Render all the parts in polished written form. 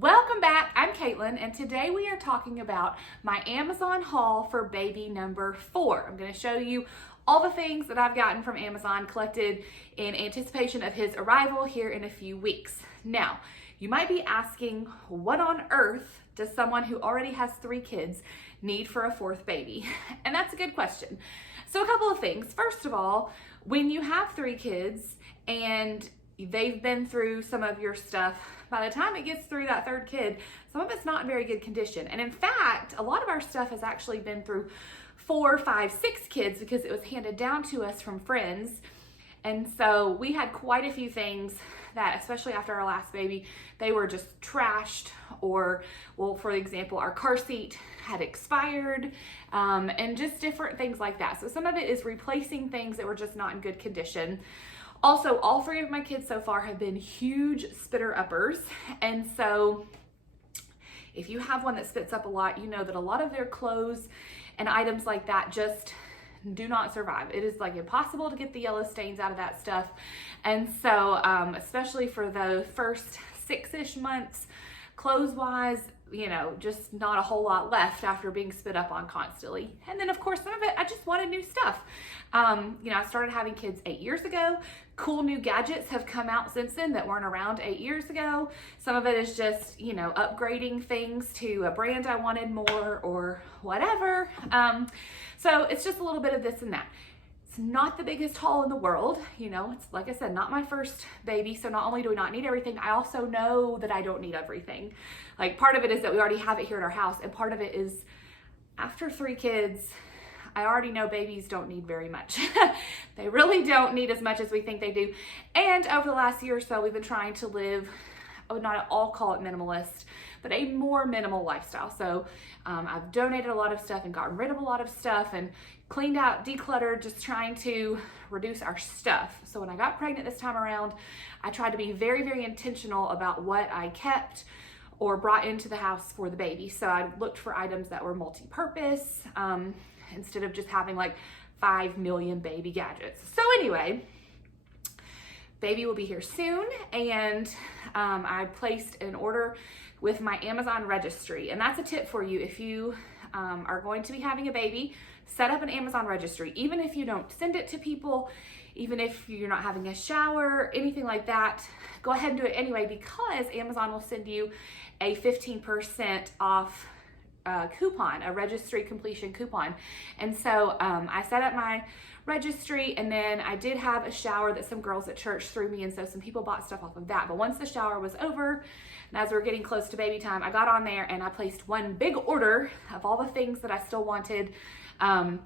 Welcome back, I'm Caitlin, and today we are talking about my Amazon haul for baby number 4. I'm going to show you all the things that I've gotten from Amazon collected in anticipation of his arrival here in a few weeks. Now, you might be asking, what on earth does someone who already has 3 kids need for a 4th baby? And that's a good question. So a couple of things. First of all, when you have 3 kids and they've been through some of your stuff, by the time it gets through that 3rd kid, some of it's not in very good condition. And in fact, a lot of our stuff has actually been through 4, 5, 6 kids because it was handed down to us from friends. And so we had quite a few things that, especially after our last baby, they were just trashed, or, well, for example, our car seat had expired, and just different things like that. So some of it is replacing things that were just not in good condition. Also, all 3 of my kids so far have been huge spitter uppers, and so if you have one that spits up a lot, you know that a lot of their clothes and items like that just do not survive. It is like impossible to get the yellow stains out of that stuff. And so especially for the first 6-ish months, clothes-wise, you know, just not a whole lot left after being spit up on constantly. And then of course some of it, I just wanted new stuff. You know, I started having kids 8 years ago. Cool new gadgets have come out since then that weren't around 8 years ago. Some of it is just, you know, upgrading things to a brand I wanted more or whatever. So it's just a little bit of this and that. It's not the biggest haul in the world. You know, it's like I said, not my first baby. So not only do we not need everything, I also know that I don't need everything. Like, part of it is that we already have it here at our house. And part of it is after 3 kids, I already know babies don't need very much. They really don't need as much as we think they do. And over the last year or so, we've been trying to live, I would not at all call it minimalist, but a more minimal lifestyle. So I've donated a lot of stuff and gotten rid of a lot of stuff and cleaned out, decluttered, just trying to reduce our stuff. So when I got pregnant this time around, I tried to be very, very intentional about what I kept or brought into the house for the baby. So I looked for items that were multi-purpose, instead of just having like 5 million baby gadgets. So anyway, baby will be here soon, and I placed an order with my Amazon registry. And that's a tip for you. If you are going to be having a baby, set up an Amazon registry. Even if you don't send it to people, even if you're not having a shower, anything like that, go ahead and do it anyway, because Amazon will send you a 15% off coupon, a registry completion coupon. And so I set up my registry, and then I did have a shower that some girls at church threw me, and so some people bought stuff off of that. But once the shower was over, and as we were getting close to baby time, I got on there and I placed one big order of all the things that I still wanted, and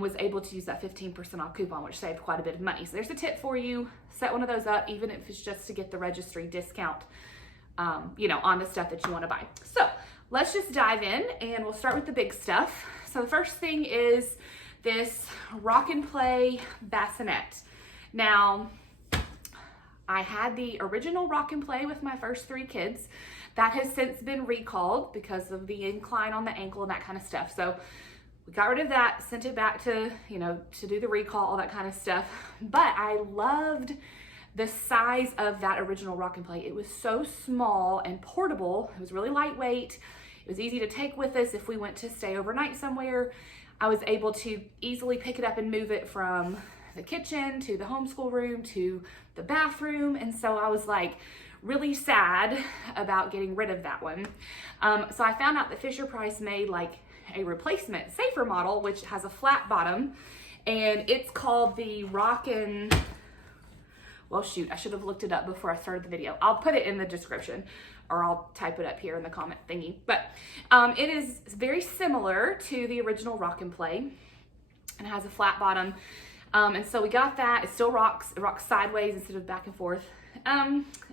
was able to use that 15% off coupon, which saved quite a bit of money. So there's a tip for you. Set one of those up, even if it's just to get the registry discount, you know, on the stuff that you want to buy. So let's just dive in, and we'll start with the big stuff. So the first thing is this Rock and Play bassinet. Now, I had the original Rock and Play with my first 3 kids. That has since been recalled because of the incline on the ankle and that kind of stuff. So we got rid of that, sent it back to, you know, to do the recall, all that kind of stuff. But I loved the size of that original Rock and Play. It was so small and portable. It was really lightweight. It was easy to take with us if we went to stay overnight somewhere. I was able to easily pick it up and move it from the kitchen to the homeschool room to the bathroom. And so I was like really sad about getting rid of that one. So I found out that Fisher-Price made like a replacement, safer model, which has a flat bottom, and it's called the well, shoot, I should have looked it up before I started the video. I'll put it in the description, or I'll type it up here in the comment thingy. But it is very similar to the original Rock and Play, and it has a flat bottom. And so we got that. It still rocks. It rocks sideways instead of back and forth.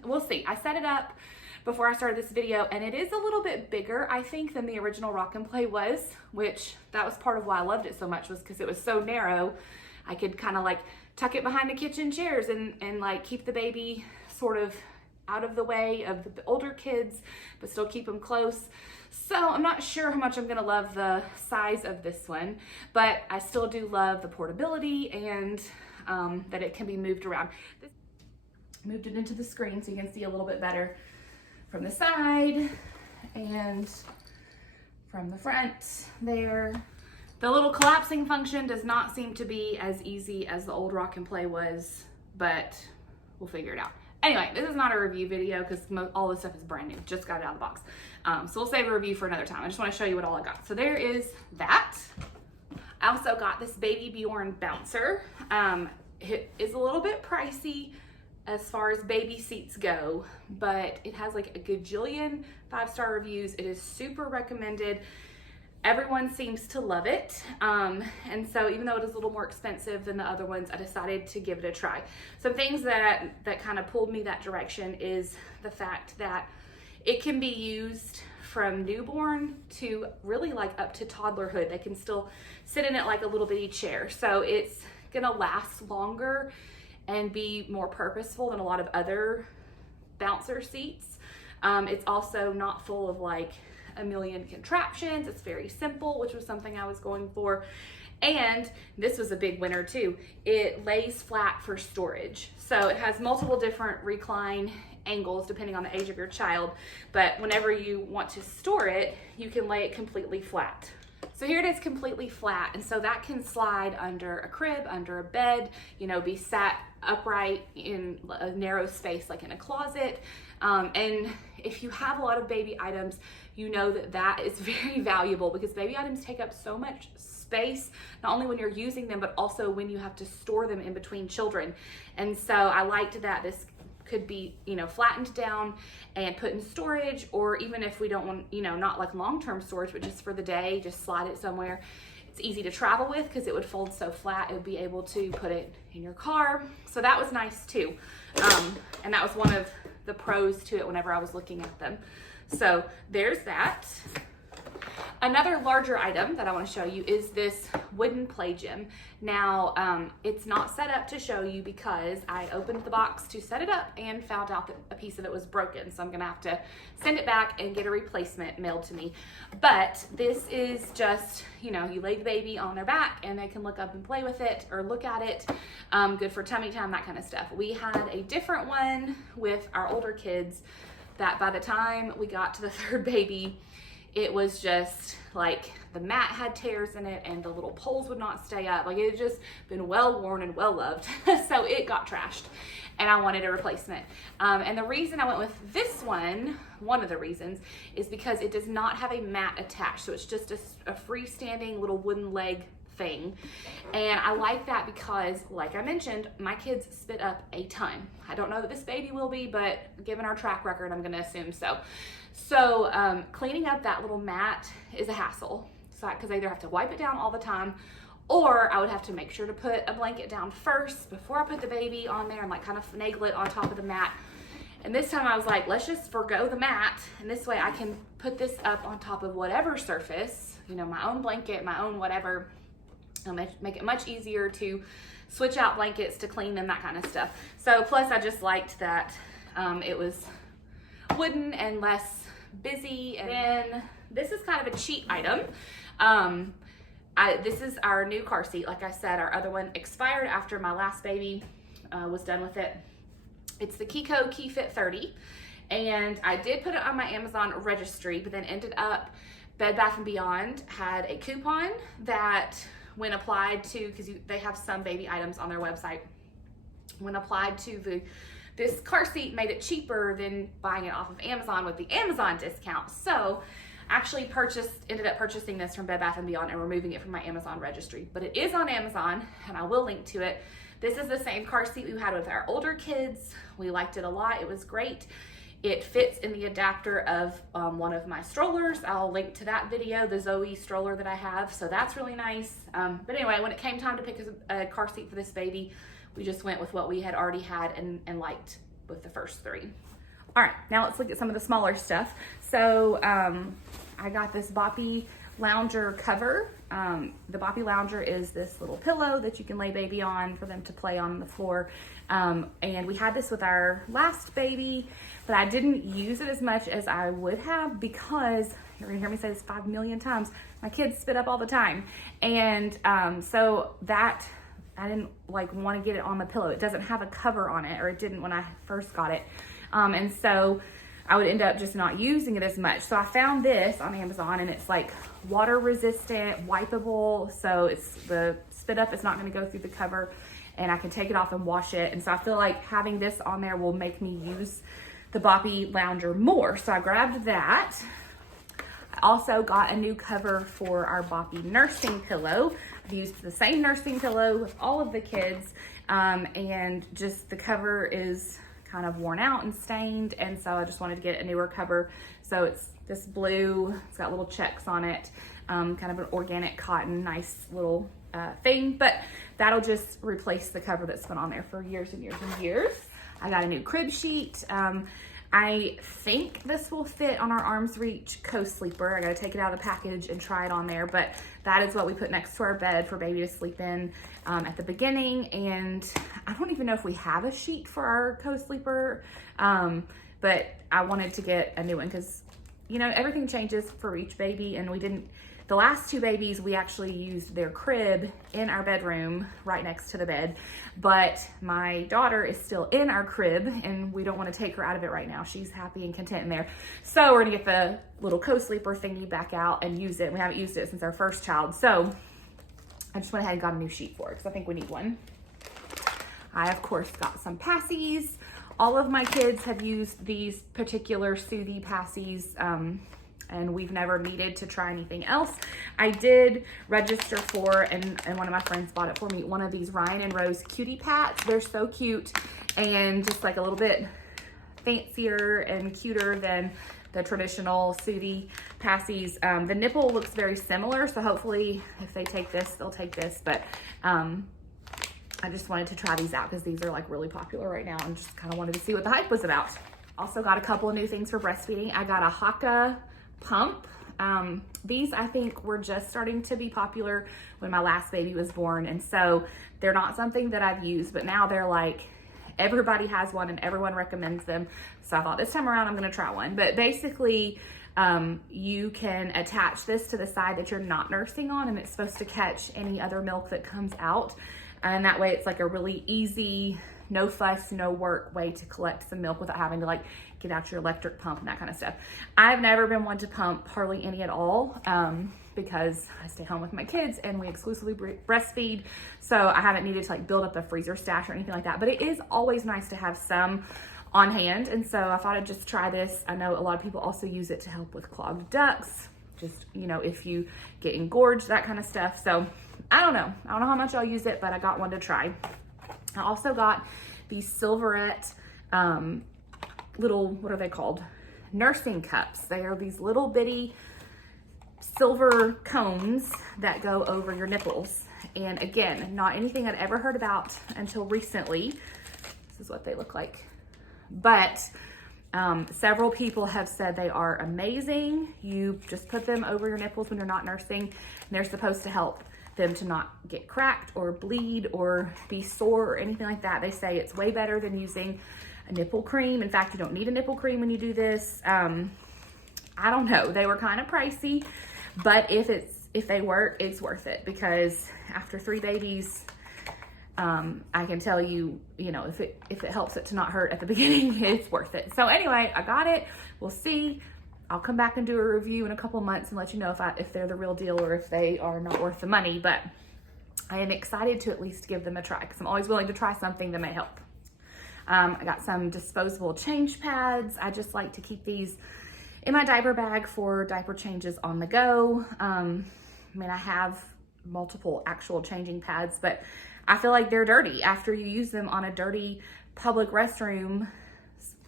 We'll see. I set it up before I started this video, and it is a little bit bigger, I think, than the original Rock and Play was, which that was part of why I loved it so much, was because it was so narrow. I could kind of like tuck it behind the kitchen chairs and like keep the baby sort of out of the way of the older kids, but still keep them close. So I'm not sure how much I'm gonna love the size of this one, but I still do love the portability and that it can be moved around. Moved it into the screen so you can see a little bit better. from the side and from the front there. The little collapsing function does not seem to be as easy as the old Rock and Play was, but we'll figure it out. Anyway, this is not a review video because all this stuff is brand new. Just got it out of the box. So we'll save a review for another time. I just want to show you what all I got. So there is that. I also got this Baby Bjorn bouncer. It is a little bit pricey as far as baby seats go, but it has like a gajillion 5-star reviews. It is super recommended. Everyone seems to love it. And so even though it is a little more expensive than the other ones, I decided to give it a try. Some things that kind of pulled me that direction is the fact that it can be used from newborn to really like up to toddlerhood. They can still sit in it like a little bitty chair. So it's gonna last longer and be more purposeful than a lot of other bouncer seats. It's also not full of like a million contraptions. It's very simple, which was something I was going for. And this was a big winner too. It lays flat for storage. So it has multiple different recline angles depending on the age of your child. But whenever you want to store it, you can lay it completely flat. So here it is completely flat. And so that can slide under a crib, under a bed, you know, be sat upright in a narrow space like in a closet. And if you have a lot of baby items, you know that that is very valuable because baby items take up so much space, not only when you're using them, but also when you have to store them in between children. And so I liked that this could be, you know, flattened down and put in storage, or even if we don't want, you know, not like long-term storage, but just for the day, just slide it somewhere. It's easy to travel with because it would fold so flat, it would be able to put it in your car. So that was nice too. And that was one of the pros to it whenever I was looking at them. So there's that. Another larger item that I want to show you is this wooden play gym. Now, it's not set up to show you because I opened the box to set it up and found out that a piece of it was broken. So I'm gonna have to send it back and get a replacement mailed to me. But this is just, you know, you lay the baby on their back and they can look up and play with it or look at it. Good for tummy time, that kind of stuff. We had a different one with our older kids that by the time we got to the third baby, it was just like the mat had tears in it and the little poles would not stay up. Like it had just been well worn and well loved. So it got trashed and I wanted a replacement. And the reason I went with this one of the reasons, is because it does not have a mat attached. So it's just a freestanding little wooden leg thing. And I like that because, like I mentioned, my kids spit up a ton. I don't know that this baby will be, but given our track record, I'm gonna assume so. So cleaning up that little mat is a hassle. So because I either have to wipe it down all the time, or I would have to make sure to put a blanket down first before I put the baby on there and like kind of finagle it on top of the mat. And this time I was like, let's just forgo the mat, and this way I can put this up on top of whatever surface, you know, my own blanket, my own whatever. It'll make it much easier to switch out blankets, to clean them, that kind of stuff. So plus I just liked that it was wooden and less busy. And then this is kind of a cheap item. This is our new car seat. Like I said, our other one expired after my last baby was done with it. It's the Kiko KeyFit 30. And I did put it on my Amazon registry, but then ended up Bed Bath & Beyond had a coupon that when applied to, because they have some baby items on their website, when applied to this car seat made it cheaper than buying it off of Amazon with the Amazon discount. So actually ended up purchasing this from Bed Bath & Beyond and removing it from my Amazon registry. But it is on Amazon and I will link to it. This is the same car seat we had with our older kids. We liked it a lot. It was great. It fits in the adapter of one of my strollers. I'll link to that video, the Zoe stroller that I have. So that's really nice. But anyway, when it came time to pick a car seat for this baby, we just went with what we had already had and liked with the first three. All right, now let's look at some of the smaller stuff. So I got this Boppy Lounger cover. The Boppy Lounger is this little pillow that you can lay baby on for them to play on the floor. And we had this with our last baby, but I didn't use it as much as I would have because, you're gonna hear me say this 5 million times, my kids spit up all the time. And so that, I didn't like want to get it on the pillow. It doesn't have a cover on it, or it didn't when I first got it. And so I would end up just not using it as much. So I found this on Amazon, and it's like water resistant, wipeable. So it's the spit up is not gonna go through the cover, and I can take it off and wash it. And so I feel like having this on there will make me use the Boppy Lounger more. So I grabbed that. I also got a new cover for our Boppy nursing pillow. I've used the same nursing pillow with all of the kids, and just the cover is kind of worn out and stained, and so I just wanted to get a newer cover. So it's this blue, it's got little checks on it, kind of an organic cotton, nice little thing, but that'll just replace the cover that's been on there for years and years and years. I got a new crib sheet. I think this will fit on our arm's reach co-sleeper. I gotta take it out of the package and try it on there, but that is what we put next to our bed for baby to sleep in at the beginning. And I don't even know if we have a sheet for our co-sleeper, but I wanted to get a new one because, you know, everything changes for each baby, and we didn't, the last two babies, we actually used their crib in our bedroom right next to the bed, but my daughter is still in our crib and we don't want to take her out of it right now. She's happy and content in there. So we're gonna get the little co-sleeper thingy back out and use it. We haven't used it since our first child. So I just went ahead and got a new sheet for it because I think we need one. I, of course, got some passies. All of my kids have used these particular Soothie passies, and we've never needed to try anything else. I did register for, and one of my friends bought it for me, one of these Ryan and Rose cutie pats. They're so cute and just like a little bit fancier and cuter than the traditional Soothie passies. The nipple looks very similar, so hopefully if they take this, they'll take this, but I just wanted to try these out because these are like really popular right now, and just kind of wanted to see what the hype was about. Also got a couple of new things for breastfeeding. I got a Haka pump. These I think were just starting to be popular when my last baby was born, and so they're not something that I've used, but now they're like, everybody has one and everyone recommends them. So I thought this time around I'm gonna try one. But basically, you can attach this to the side that you're not nursing on, and it's supposed to catch any other milk that comes out. And that way it's like a really easy, no fuss, no work way to collect some milk without having to like get out your electric pump and that kind of stuff. I've never been one to pump hardly any at all, because I stay home with my kids and we exclusively breastfeed. So I haven't needed to like build up a freezer stash or anything like that, but it is always nice to have some on hand. And so I thought I'd just try this. I know a lot of people also use it to help with clogged ducts, just, you know, if you get engorged, that kind of stuff. So I don't know how much I'll use it, but I got one to try. I also got these Silverette little, what are they called? Nursing cups. They are these little bitty silver cones that go over your nipples. And again, not anything I'd ever heard about until recently. This is what they look like. But several people have said they are amazing. You just put them over your nipples when you're not nursing, and they're supposed to help them to not get cracked or bleed or be sore or anything like that. They say it's way better than using a nipple cream. In fact, you don't need a nipple cream when you do this. I don't know, they were kind of pricey, but if they work, it's worth it, because after 3 babies, I can tell you, you know, if it helps it to not hurt at the beginning, it's worth it. So anyway, I got it. We'll see. I'll come back and do a review in a couple months and let you know if they're the real deal or if they are not worth the money. But I am excited to at least give them a try, because I'm always willing to try something that may help. I got some disposable change pads. I just like to keep these in my diaper bag for diaper changes on the go. I mean, I have multiple actual changing pads, but I feel like they're dirty after you use them on a dirty public restroom,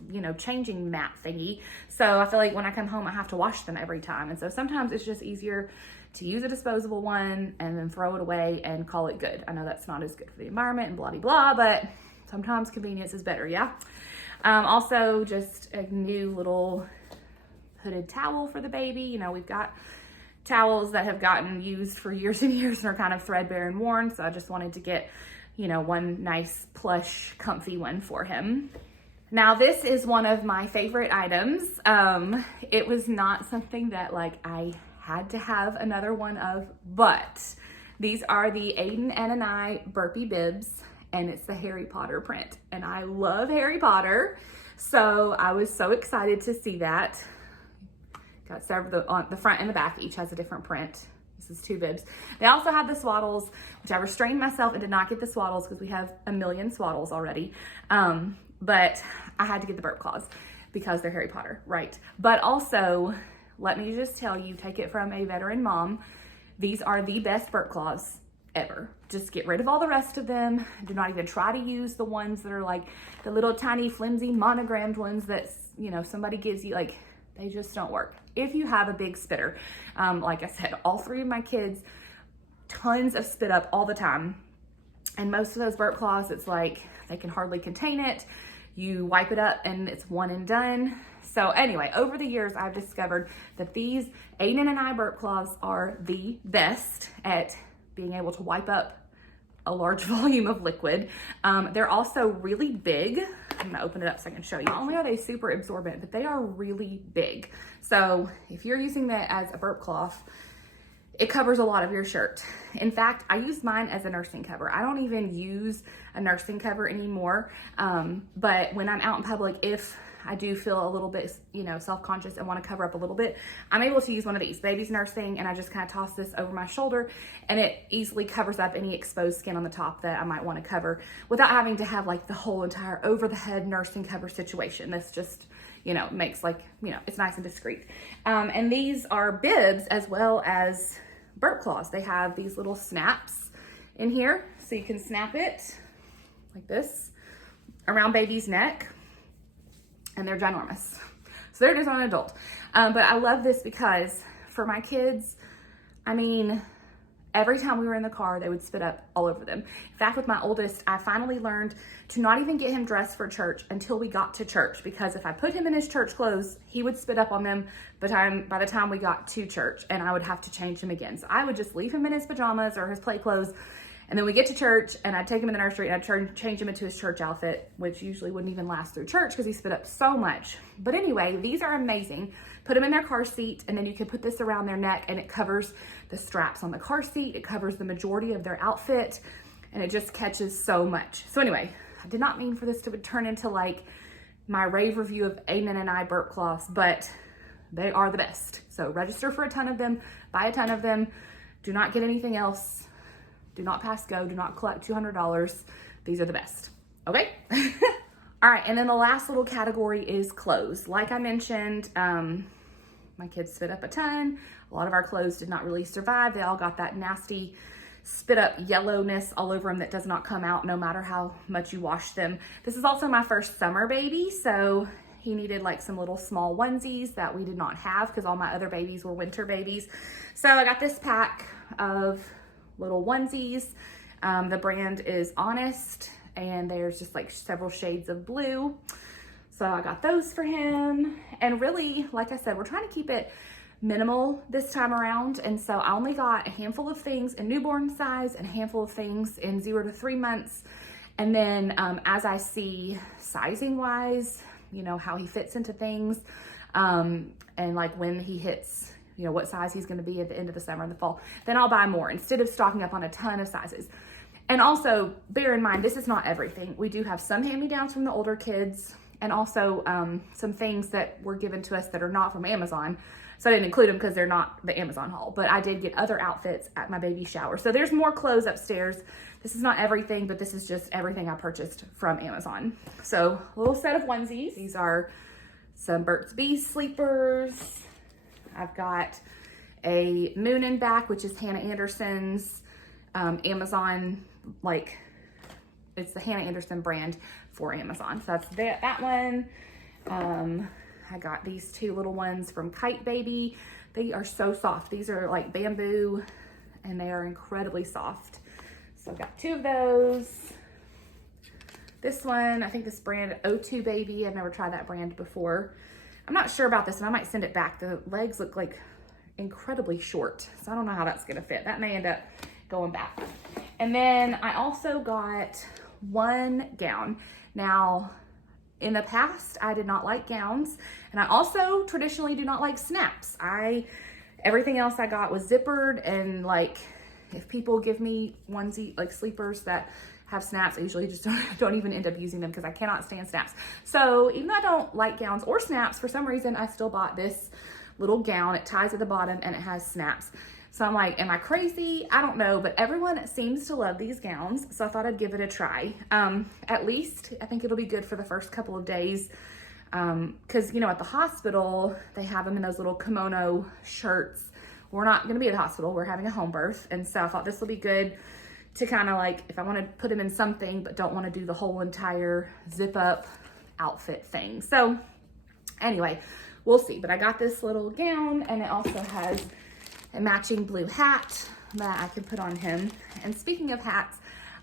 you know, changing mat thingy. So I feel like when I come home, I have to wash them every time. And so sometimes it's just easier to use a disposable one and then throw it away and call it good. I know that's not as good for the environment and blah, blah, blah, but sometimes convenience is better, yeah? Also, just a new little hooded towel for the baby. You know, we've got towels that have gotten used for years and years and are kind of threadbare and worn. So I just wanted to get, you know, one nice plush, comfy one for him. Now, this is one of my favorite items. It was not something that like I had to have another one of, but these are the Aiden and I Burpy bibs, and it's the Harry Potter print. And I love Harry Potter. So I was so excited to see that. Got several, on the front and the back each has a different print. This is 2 bibs. They also have the swaddles, which I restrained myself and did not get the swaddles because we have a million swaddles already. But I had to get the burp claws because they're Harry Potter, right? But also, let me just tell you, take it from a veteran mom, these are the best burp claws ever. Just get rid of all the rest of them. Do not even try to use the ones that are like the little tiny flimsy monogrammed ones that, you know, somebody gives you. Like, they just don't work. If you have a big spitter, like I said, all 3 of my kids, tons of spit up all the time. And most of those burp claws, it's like they can hardly contain it. You wipe it up and it's one and done. So anyway, over the years, I've discovered that these Aiden and I burp claws are the best at being able to wipe up a large volume of liquid. They're also really big. I'm gonna open it up so I can show you. Not only are they super absorbent, but they are really big. So if you're using that as a burp cloth, it covers a lot of your shirt. In fact, I use mine as a nursing cover. I don't even use a nursing cover anymore. But when I'm out in public, if I do feel a little bit, you know, self-conscious and want to cover up a little bit, I'm able to use one of these, baby's nursing, and I just kind of toss this over my shoulder and it easily covers up any exposed skin on the top that I might want to cover without having to have like the whole entire over the head nursing cover situation. That's just, you know, makes like, you know, it's nice and discreet. And these are bibs as well as burp claws. They have these little snaps in here, so you can snap it like this around baby's neck. And they're ginormous. So they're just on an adult. But I love this because for my kids, I mean, every time we were in the car, they would spit up all over them. In fact, with my oldest, I finally learned to not even get him dressed for church until we got to church, because if I put him in his church clothes, he would spit up on them by the time we got to church, and I would have to change him again. So I would just leave him in his pajamas or his play clothes, and then we get to church and I'd take him in the nursery and I'd change him into his church outfit, which usually wouldn't even last through church because he spit up so much. But anyway, these are amazing. Put them in their car seat, and then you can put this around their neck and it covers the straps on the car seat. It covers the majority of their outfit and it just catches so much. So anyway, I did not mean for this to turn into like my rave review of Aiden and I burp cloths, but they are the best. So register for a ton of them, buy a ton of them. Do not get anything else. Do not pass go. Do not collect $200. These are the best. Okay? All right, and then the last little category is clothes. Like I mentioned, my kids spit up a ton. A lot of our clothes did not really survive. They all got that nasty spit up yellowness all over them that does not come out no matter how much you wash them. This is also my first summer baby, so he needed like some little small onesies that we did not have because all my other babies were winter babies. So I got this pack of little onesies. The brand is Honest, and there's just like several shades of blue. So I got those for him. And really, like I said, we're trying to keep it minimal this time around. And so I only got a handful of things in newborn size and a handful of things in 0 to 3 months. And then as I see sizing wise, you know, how he fits into things, and like when he hits, you know, what size he's going to be at the end of the summer and the fall, then I'll buy more instead of stocking up on a ton of sizes. And also bear in mind, this is not everything. We do have some hand-me-downs from the older kids, and also some things that were given to us that are not from Amazon. So I didn't include them because they're not the Amazon haul, but I did get other outfits at my baby shower. So there's more clothes upstairs. This is not everything, but this is just everything I purchased from Amazon. So a little set of onesies. These are some Burt's Bees sleepers. I've got a Moon and Back, which is Hannah Anderson's Amazon, like it's the Hannah Anderson brand for Amazon. So that's that one. I got these 2 little ones from Kite Baby. They are so soft. These are like bamboo and they are incredibly soft. So I've got 2 of those. This one, I think this brand O2 Baby. I've never tried that brand before. I'm not sure about this one. I might send it back. The legs look like incredibly short, so I don't know how that's gonna fit. That may end up going back. And then I also got 1 gown. Now, in the past, I did not like gowns, and I also traditionally do not like snaps. Everything else I got was zippered, and like if people give me onesie like sleepers that have snaps. I usually just don't even end up using them because I cannot stand snaps. So even though I don't like gowns or snaps, for some reason I still bought this little gown. It ties at the bottom and it has snaps. So I'm like, am I crazy? I don't know, but everyone seems to love these gowns. So I thought I'd give it a try. At least I think it'll be good for the first couple of days. Cause you know, at the hospital, they have them in those little kimono shirts. We're not gonna be at the hospital, we're having a home birth. And so I thought this will be good to kind of like, if I want to put him in something, but don't want to do the whole entire zip up outfit thing. So anyway, we'll see. But I got this little gown and it also has a matching blue hat that I can put on him. And speaking of hats,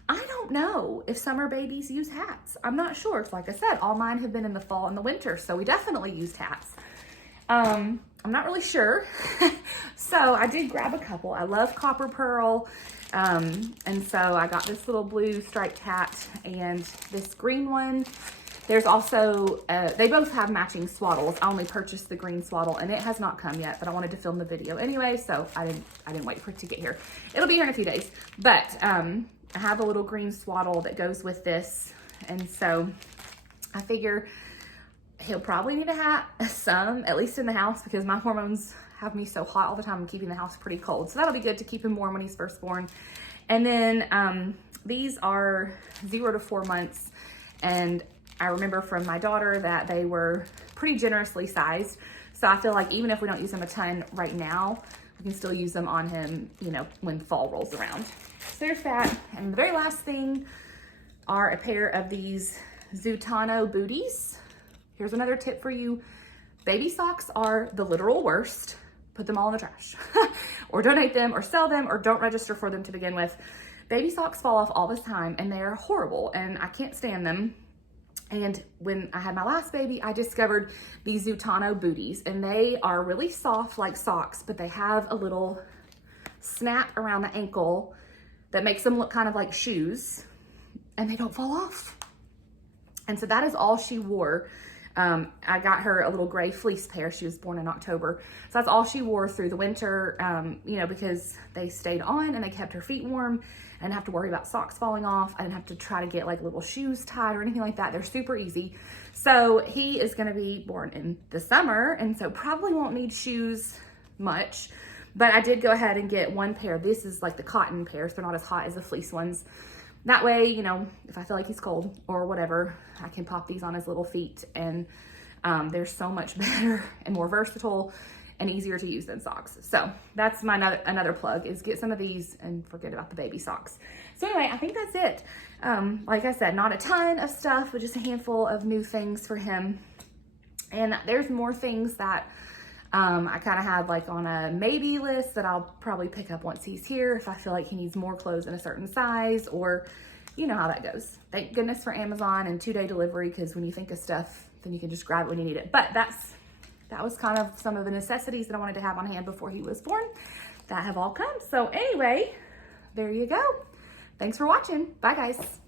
I don't know if summer babies use hats. I'm not sure. Like I said, all mine have been in the fall and the winter, so we definitely used hats. I'm not really sure. So I did grab a couple. I love copper pearl. And so I got this little blue striped hat and this green one. There's also, they both have matching swaddles. I only purchased the green swaddle and it has not come yet, but I wanted to film the video anyway, so I didn't wait for it to get here. It'll be here in a few days, but I have a little green swaddle that goes with this. And so I figure he'll probably need a hat, at least in the house, because my hormones have me so hot all the time. I'm keeping the house pretty cold. So that'll be good to keep him warm when he's first born. And then these are 0 to 4 months. And I remember from my daughter that they were pretty generously sized. So I feel like even if we don't use them a ton right now, we can still use them on him, you know, when fall rolls around. So there's that. And the very last thing are a pair of these Zutano booties. Here's another tip for you. Baby socks are the literal worst. Put them all in the trash or donate them or sell them or don't register for them to begin with. Baby socks fall off all the time and they're horrible and I can't stand them. And when I had my last baby, I discovered these Zutano booties and they are really soft like socks, but they have a little snap around the ankle that makes them look kind of like shoes and they don't fall off. And so that is all she wore. I got her a little gray fleece pair. She was born in October. So that's all she wore through the winter, you know, because they stayed on and they kept her feet warm. I didn't have to worry about socks falling off. I didn't have to try to get like little shoes tied or anything like that. They're super easy. So he is going to be born in the summer and so probably won't need shoes much. But I did go ahead and get one pair. This is like the cotton pairs. They're not as hot as the fleece ones. That way, you know, if I feel like he's cold or whatever, I can pop these on his little feet and they're so much better and more versatile and easier to use than socks. So that's my another plug is get some of these and forget about the baby socks. So anyway, I think that's it. Like I said, not a ton of stuff, but just a handful of new things for him. And there's more things that I kind of have like on a maybe list that I'll probably pick up once he's here if I feel like he needs more clothes in a certain size or you know how that goes. Thank goodness for Amazon and 2-day delivery because when you think of stuff, then you can just grab it when you need it. But that was kind of some of the necessities that I wanted to have on hand before he was born that have all come. So anyway, there you go. Thanks for watching. Bye guys.